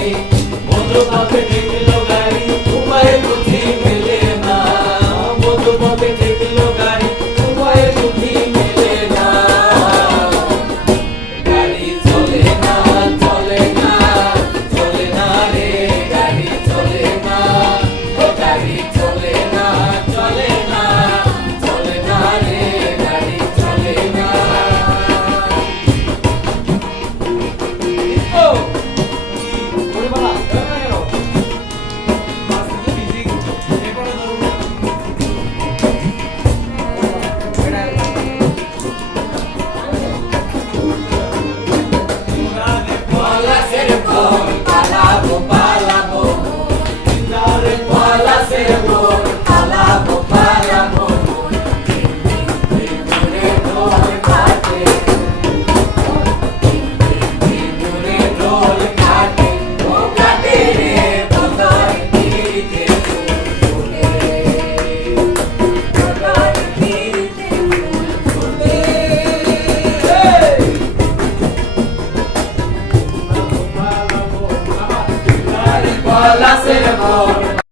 গাড়ি মধুপথে দেখলো গাড়ি উপায় বুদ্ধি মেলে না মধুপথে দেখলো গাড়ি উপায় বুদ্ধি মেলে না গাড়ি চলে না চলে না চলে না রে গাড়ি চলে না ও গাড়ি চলে না চলে না চলে না রে গাড়ি চলে না ও ওরে বাবা কেন পলাশের বোন পালাবো পালাবো পলাশের বোন পালাবো পালাবো দূরে ঢোল কাটে দূরে ঢোল কাটে ও কাটে রে তোর দিতে ফুলে তোর দিতে ফুলে পলাশের বোন